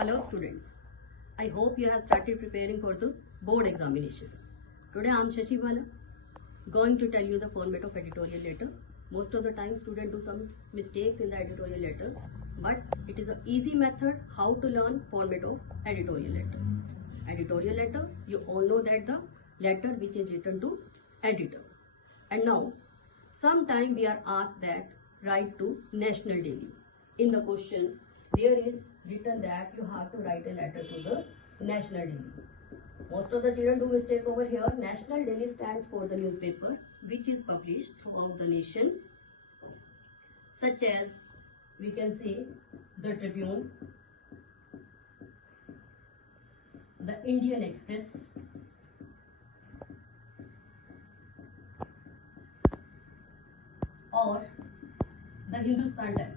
Hello students, I hope you have started preparing for the board examination. Today I am Shashibala going to tell you the format of editorial letter. Most of the time students do some mistakes in the editorial letter, but it is an easy method how to learn format of editorial letter. Editorial letter, you all know that the letter which is written to editor. And now sometime we are asked that write to National Daily. In the question there is written that you have to write a letter to the National Daily. Most of the children do mistake over here. National Daily stands for the newspaper which is published throughout the nation, such as we can say the Tribune, the Indian Express, or the Hindustan Times.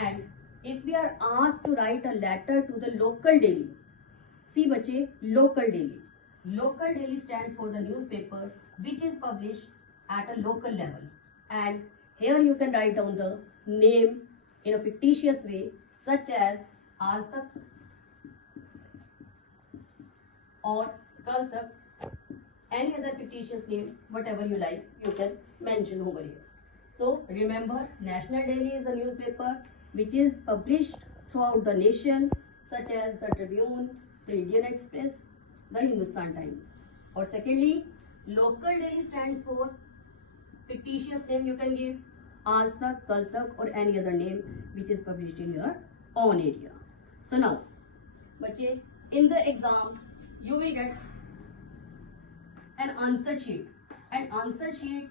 And if we are asked to write a letter to the local daily, see bache, local daily. Local daily stands for the newspaper which is published at a local level. And here you can write down the name in a fictitious way, such as Aaj Tak or Kal Tak. Any other fictitious name, whatever you like, you can mention over here. So remember, National Daily is a newspaper which is published throughout the nation, such as the Tribune, the Indian Express, the Hindustan Times. Or secondly, local daily stands for fictitious name you can give, Aaj Tak, Kal Tak, or any other name which is published in your own area. So now, bache, in the exam, you will get an answer sheet. And answer sheet,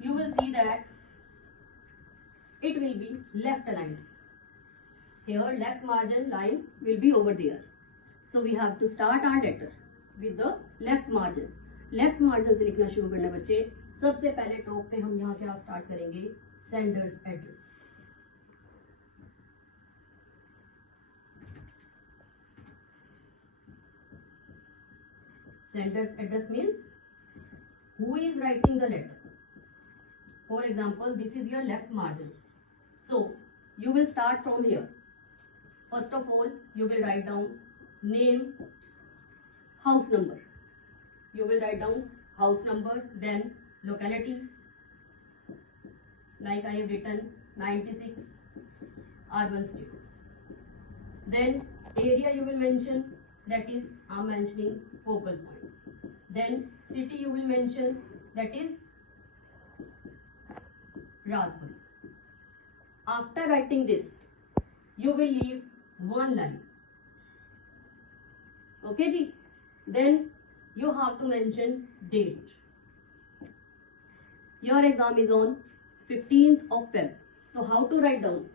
you will see that it will be left aligned. Here left margin line will be over there. So we have to start our letter with the left margin. Left margin से लिखना शुरू करना बच्चे. सबसे पहले top पे हम यहाँ क्या स्टार्ट करेंगे, sender's address. Sender's address means who is writing the letter. For example, this is your left margin. So you will start from here. First of all, you will write down name, house number. You will write down house number, then locality. Like I have written 96 urban streets. Then area you will mention, that is I am mentioning focal point. Then city you will mention, that is Raspberry. After writing this, you will leave one line. Okay ji? Then you have to mention date. Your exam is on 15th of Feb. So how to write down?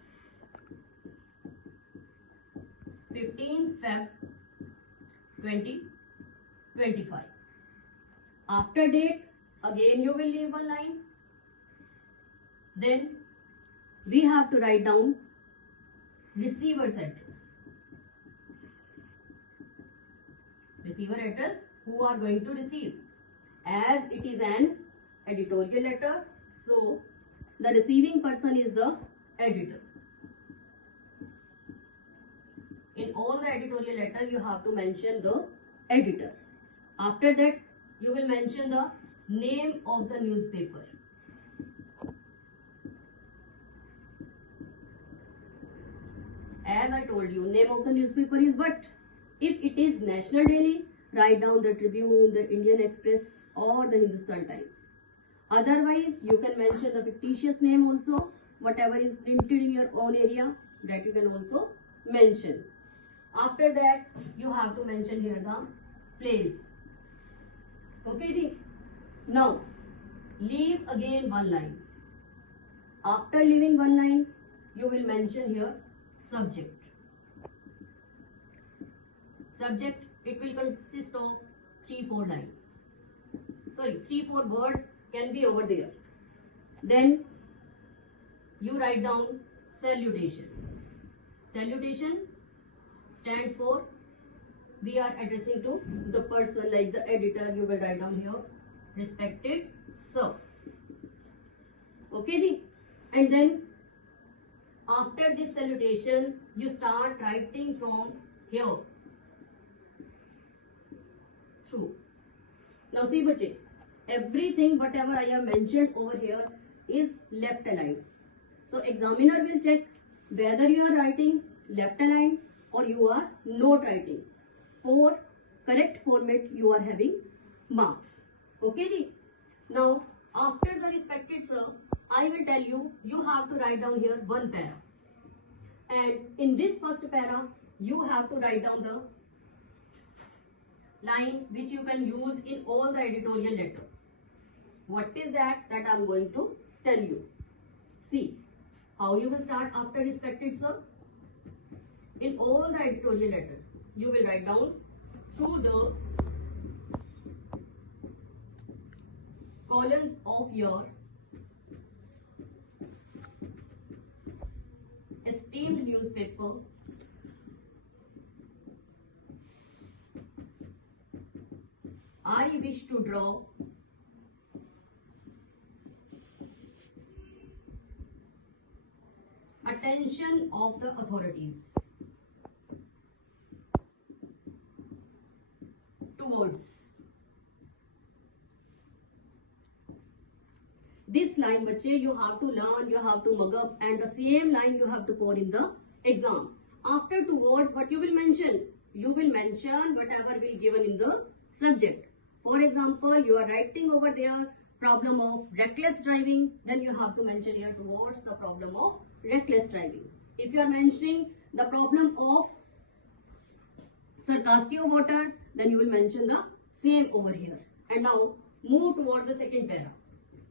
15th Feb 2025. After date, again you will leave one line. Then we have to write down receiver's address. Receiver address, who are going to receive. As it is an editorial letter, so the receiving person is the editor. In all the editorial letter, you have to mention the editor. After that, you will mention the name of the newspaper. As I told you, name of the newspaper is what? If it is National Daily, write down the Tribune, the Indian Express, or the Hindustan Times. Otherwise, you can mention the fictitious name also. Whatever is printed in your own area, that you can also mention. After that, you have to mention here the place. Okay ji? Now, leave again one line. After leaving one line, you will mention here subject. Subject, it will consist of 3-4 lines. Sorry, 3-4 words can be over there. Then you write down salutation. Salutation stands for we are addressing to the person, like the editor. You will write down here, respected sir. Okay ji? And then After this salutation, you start writing from here through. Now see bache, everything whatever I have mentioned over here is left aligned. So examiner will check whether you are writing left aligned or you are not writing. For correct format you are having marks. Okay ji? Now after the respected sir, I will tell you, you have to write down here one para. And in this first para, you have to write down the line which you can use in all the editorial letter. What is that? That I am going to tell you. See, how you will start after respected sir? In all the editorial letter, you will write down through the columns of your esteemed newspaper, I wish to draw attention of the authorities towards this line. Bache, you have to learn, you have to mug up, and the same line you have to pour in the exam. After towards, what you will mention? You will mention whatever will given in the subject. For example, you are writing over there problem of reckless driving, then you have to mention here towards the problem of reckless driving. If you are mentioning the problem of sargasso water, then you will mention the same over here. And now move toward the second para.